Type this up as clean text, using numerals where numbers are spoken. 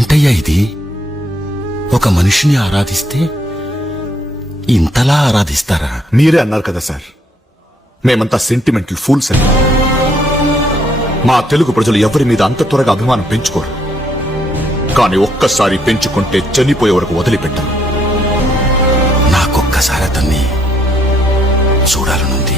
ఏంటయ్యా ఇది? ఒక మనిషిని ఆరాధిస్తే ఇంతలా ఆరాధిస్తారా? మీరే అన్నారు కదా సార్, మేమంతా సెంటిమెంటల్ ఫూల్స్ అని. మా తెలుగు ప్రజలు ఎవరి మీద అంత త్వరగా అభిమానం పెంచుకోరు. కానీ ఒక్కసారి పెంచుకుంటే చనిపోయే వరకు వదిలిపెట్టరు. నాకొక్కసారి అతన్ని చూడాలనుంది.